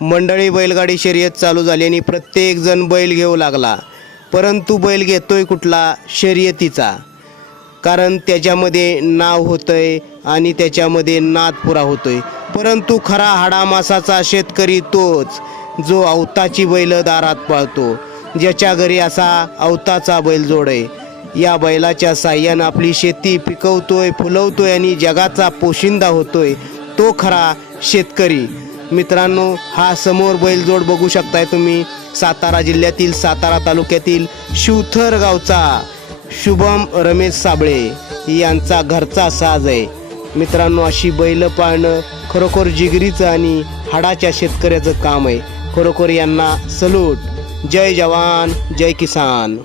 मंडळी बैलगाडी शर्यत चालू झाली आणि प्रत्येकजण बैल घेऊ लागला. परंतु बैल घेतोय कुठला? शर्यतीचा. कारण त्याच्यामध्ये नाव होतंय आणि त्याच्यामध्ये नादपुरा होतोय. परंतु खरा हाडामासाचा शेतकरी तोच जो अवताची बैल दारात पाळतो ज्याच्या घरी असा अवताचा बैलजोड आहे या बैलाच्या साह्यानं आपली शेती पिकवतोय फुलवतोय आणि जगाचा पोशिंदा होतोय तो खरा शेतकरी. मित्रांनो हा समोर बैलजोड बघू शकताय तुम्ही. सातारा जिल्ह्यातील सातारा तालुक्यातील शिवथर गावचा शुभम रमेश साबळे यांचा घरचा साज आहे. मित्रांनो अशी बैल पाळणं खरोखर जिगरीचं आणि हाडाच्या शेतकऱ्याचं काम आहे. खरोखर यांना सलूट. जय जवान जय किसान.